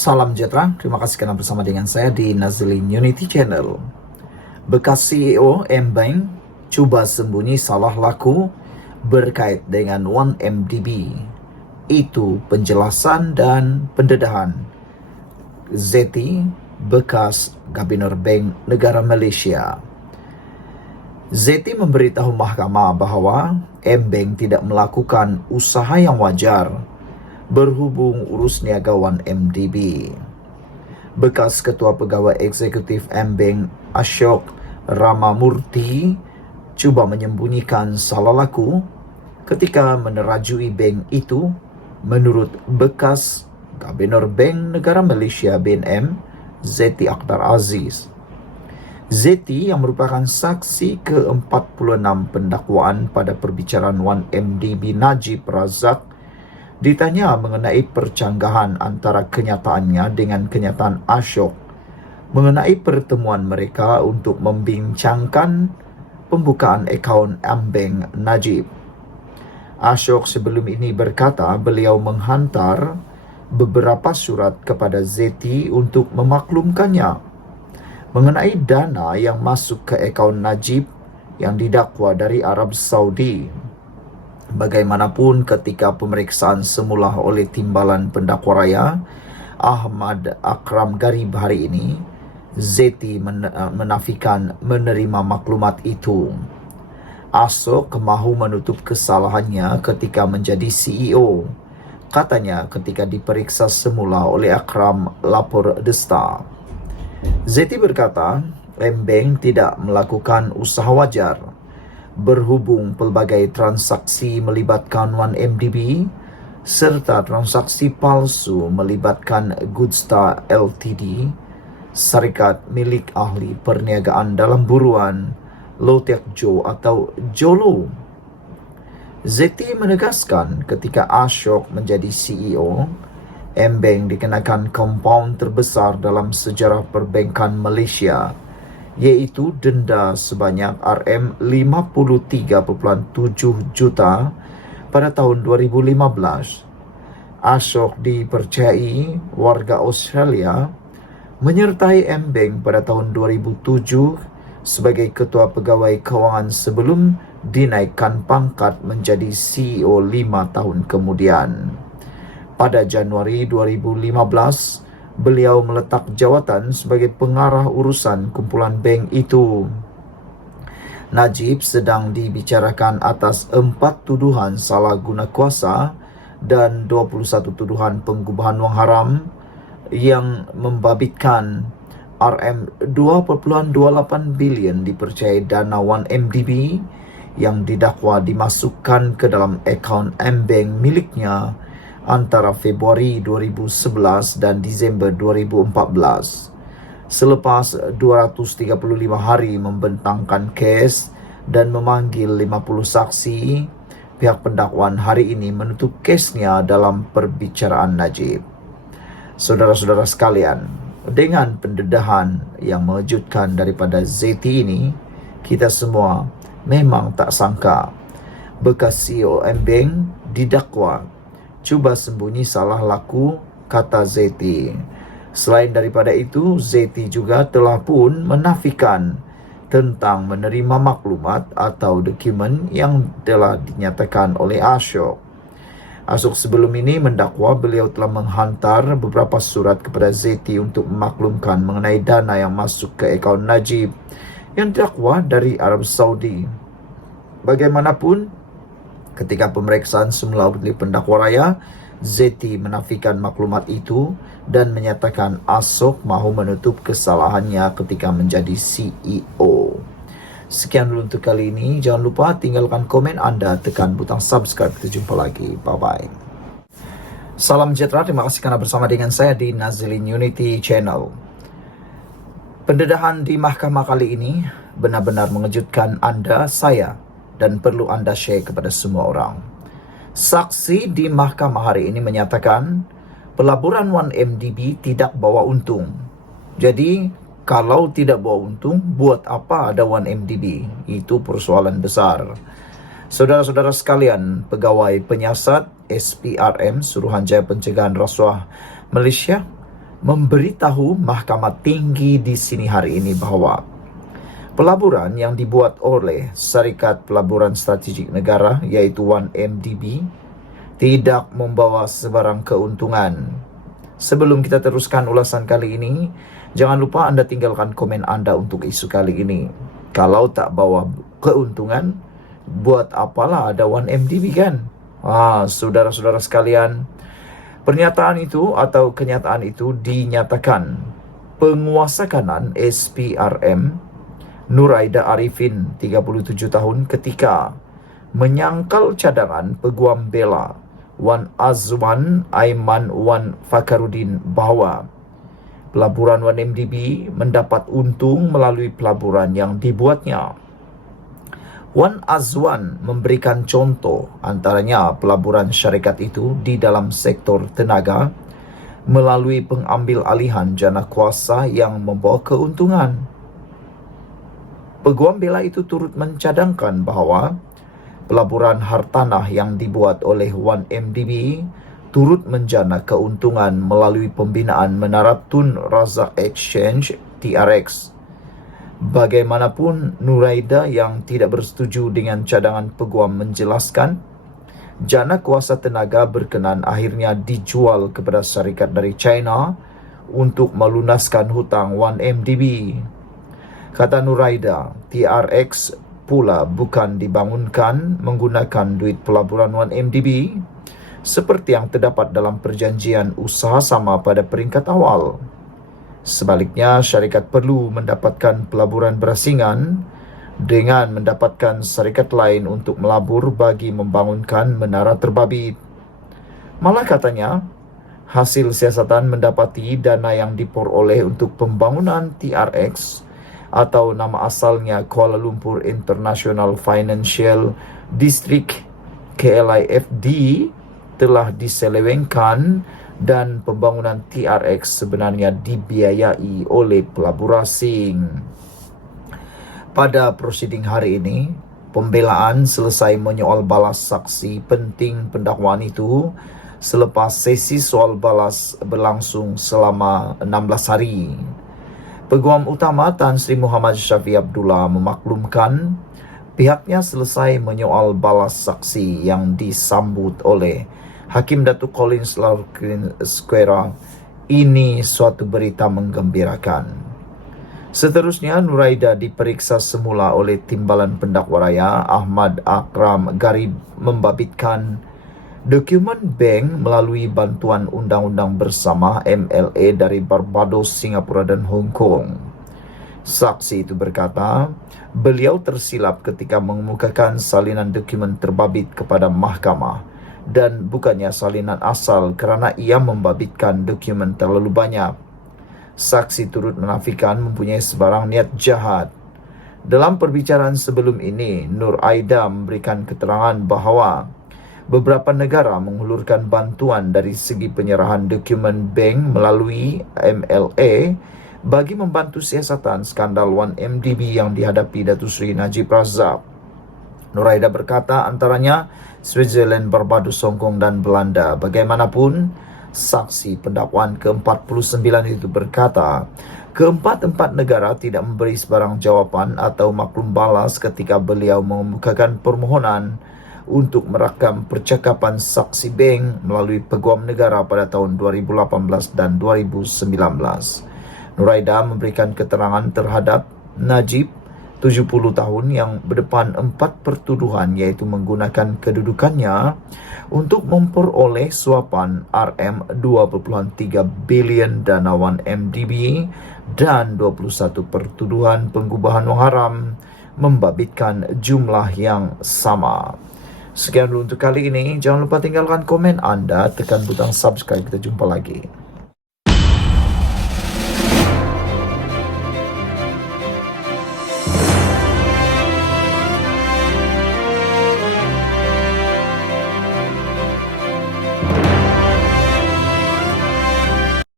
Salam sejahtera, terima kasih karena bersama dengan saya di Nazlin Unity Channel. Bekas CEO M-Bank cuba sembunyi salah laku berkait dengan 1MDB. Itu penjelasan dan pendedahan Zeti, bekas Gubernur Bank Negara Malaysia. Zeti memberitahu mahkamah bahawa M-Bank tidak melakukan usaha yang wajar berhubung urus niaga 1MDB. Bekas Ketua Pegawai Eksekutif M-Bank Ashok Ramamurthy cuba menyembunyikan salah laku ketika menerajui bank itu menurut bekas Gubernur Bank Negara Malaysia BNM Zeti Akhtar Aziz. Zeti yang merupakan saksi ke-46 pendakwaan pada perbicaraan 1MDB Najib Razak ditanya mengenai percanggahan antara kenyataannya dengan kenyataan Ashok mengenai pertemuan mereka untuk membincangkan pembukaan akaun M-Bank Najib. Ashok sebelum ini berkata beliau menghantar beberapa surat kepada Zeti untuk memaklumkannya mengenai dana yang masuk ke akaun Najib yang didakwa dari Arab Saudi. Bagaimanapun, ketika pemeriksaan semula oleh Timbalan Pendakwa Raya Ahmad Akram Garib hari ini, Zeti menafikan menerima maklumat itu. Ashok mahu menutup kesalahannya ketika menjadi CEO. Katanya ketika diperiksa semula oleh Akram lapor The Star. Zeti berkata, M-Bank tidak melakukan usaha wajar berhubung pelbagai transaksi melibatkan 1MDB serta transaksi palsu melibatkan Goodstar Ltd, syarikat milik ahli perniagaan dalam buruan Low Tech Jo atau Jolo. Zeti menegaskan ketika Ashok menjadi CEO, M-Bank dikenakan kompaun terbesar dalam sejarah perbankan Malaysia, iaitu denda sebanyak RM53.7 juta pada tahun 2015. Ashok dipercayai warga Australia menyertai M-Bank pada tahun 2007 sebagai Ketua Pegawai Kewangan sebelum dinaikkan pangkat menjadi CEO 5 tahun kemudian. Pada Januari 2015, beliau meletak jawatan sebagai pengarah urusan kumpulan bank itu. Najib sedang dibicarakan atas 4 tuduhan salah guna kuasa dan 21 tuduhan pengubahan wang haram yang membabitkan RM2.28 bilion dipercayai dana 1MDB yang didakwa dimasukkan ke dalam akaun M-Bank miliknya antara Februari 2011 dan Disember 2014. Selepas 235 hari membentangkan kes dan memanggil 50 saksi, pihak pendakwaan hari ini menutup kesnya dalam perbicaraan Najib. Saudara-saudara sekalian, dengan pendedahan yang mengejutkan daripada Zeti ini, kita semua memang tak sangka bekas CEO M-Bank didakwa cuba sembunyi salah laku, kata Zeti. Selain daripada itu, Zeti juga telah pun menafikan tentang menerima maklumat atau dokumen yang telah dinyatakan oleh Ashok. Ashok sebelum ini mendakwa beliau telah menghantar beberapa surat kepada Zeti untuk memaklumkan mengenai dana yang masuk ke akaun Najib yang didakwa dari Arab Saudi. Bagaimanapun, ketika pemeriksaan semula oleh pendakwa raya, Zeti menafikan maklumat itu dan menyatakan Ashok mahu menutup kesalahannya ketika menjadi CEO. Sekian dulu untuk kali ini. Jangan lupa tinggalkan komen anda, tekan butang subscribe. Kita jumpa lagi. Bye-bye. Salam sejahtera. Terima kasih karena bersama dengan saya di Nazlin Unity Channel. Pendedahan di mahkamah kali ini benar-benar mengejutkan anda, saya, dan perlu anda share kepada semua orang. Saksi di mahkamah hari ini menyatakan pelaburan 1MDB tidak bawa untung. Jadi, kalau tidak bawa untung, buat apa ada 1MDB? Itu persoalan besar. Saudara-saudara sekalian, pegawai penyiasat SPRM, Suruhanjaya Pencegahan Rasuah Malaysia, memberitahu Mahkamah Tinggi di sini hari ini bahwa pelaburan yang dibuat oleh Syarikat Pelaburan Strategik Negara yaitu 1MDB tidak membawa sebarang keuntungan. Sebelum kita teruskan ulasan kali ini, jangan lupa Anda tinggalkan komen Anda untuk isu kali ini. Kalau tak bawa keuntungan, buat apalah ada 1MDB kan? Saudara-saudara sekalian, pernyataan itu atau kenyataan itu dinyatakan penguasa kanan SPRM Nuraida Arifin 37 tahun ketika menyangkal cadangan peguam bela Wan Azwan Aiman Wan Fakarudin bahwa pelaburan 1MDB mendapat untung melalui pelaburan yang dibuatnya. Wan Azwan memberikan contoh antaranya pelaburan syarikat itu di dalam sektor tenaga melalui pengambil alihan jana kuasa yang membawa keuntungan. Peguam bela itu turut mencadangkan bahawa pelaburan hartanah yang dibuat oleh 1MDB turut menjana keuntungan melalui pembinaan Menara Tun Razak Exchange TRX. Bagaimanapun, Nuraida yang tidak bersetuju dengan cadangan peguam menjelaskan, jana kuasa tenaga berkenan akhirnya dijual kepada syarikat dari China untuk melunaskan hutang 1MDB. Kata Nuraida, TRX pula bukan dibangunkan menggunakan duit pelaburan 1MDB seperti yang terdapat dalam perjanjian usaha sama pada peringkat awal. Sebaliknya, syarikat perlu mendapatkan pelaburan berasingan dengan mendapatkan syarikat lain untuk melabur bagi membangunkan menara terbabit. Malah katanya, hasil siasatan mendapati dana yang diperoleh untuk pembangunan TRX atau nama asalnya Kuala Lumpur International Financial District KLIFD telah diselewengkan dan pembangunan TRX sebenarnya dibiayai oleh pelabur asing. Pada prosiding hari ini, pembelaan selesai menyoal balas saksi penting pendakwaan itu selepas sesi soal balas berlangsung selama 16 hari. Peguam utama Tan Sri Muhammad Syafiee Abdullah memaklumkan pihaknya selesai menyoal balas saksi yang disambut oleh Hakim Datuk Collins Larkin Square. Ini suatu berita menggembirakan. Seterusnya, Nuraida diperiksa semula oleh Timbalan Pendakwa Raya Ahmad Akram Garib membabitkan dokumen bank melalui bantuan undang-undang bersama MLA dari Barbados, Singapura dan Hong Kong. Saksi itu berkata, beliau tersilap ketika mengemukakan salinan dokumen terbabit kepada mahkamah dan bukannya salinan asal kerana ia membabitkan dokumen terlalu banyak. Saksi turut menafikan mempunyai sebarang niat jahat. Dalam perbicaraan sebelum ini, Nur Aida memberikan keterangan bahawa beberapa negara menghulurkan bantuan dari segi penyerahan dokumen bank melalui MLA bagi membantu siasatan skandal 1MDB yang dihadapi Datuk Seri Najib Razak. Nuraida berkata antaranya Switzerland, Barbados, Hong Kong dan Belanda. Bagaimanapun, saksi pendakwaan ke-49 itu berkata, keempat-empat negara tidak memberi sebarang jawapan atau maklum balas ketika beliau mengemukakan permohonan untuk merakam percakapan saksi bank melalui peguam negara pada tahun 2018 dan 2019. Nuraida memberikan keterangan terhadap Najib 70 tahun yang berdepan 4 pertuduhan iaitu menggunakan kedudukannya untuk memperoleh suapan RM2.3 bilion dana 1MDB dan 21 pertuduhan penggubahan wang haram membabitkan jumlah yang sama. Sekian dulu untuk kali ini. Jangan lupa tinggalkan komen Anda, tekan butang subscribe. Kita jumpa lagi.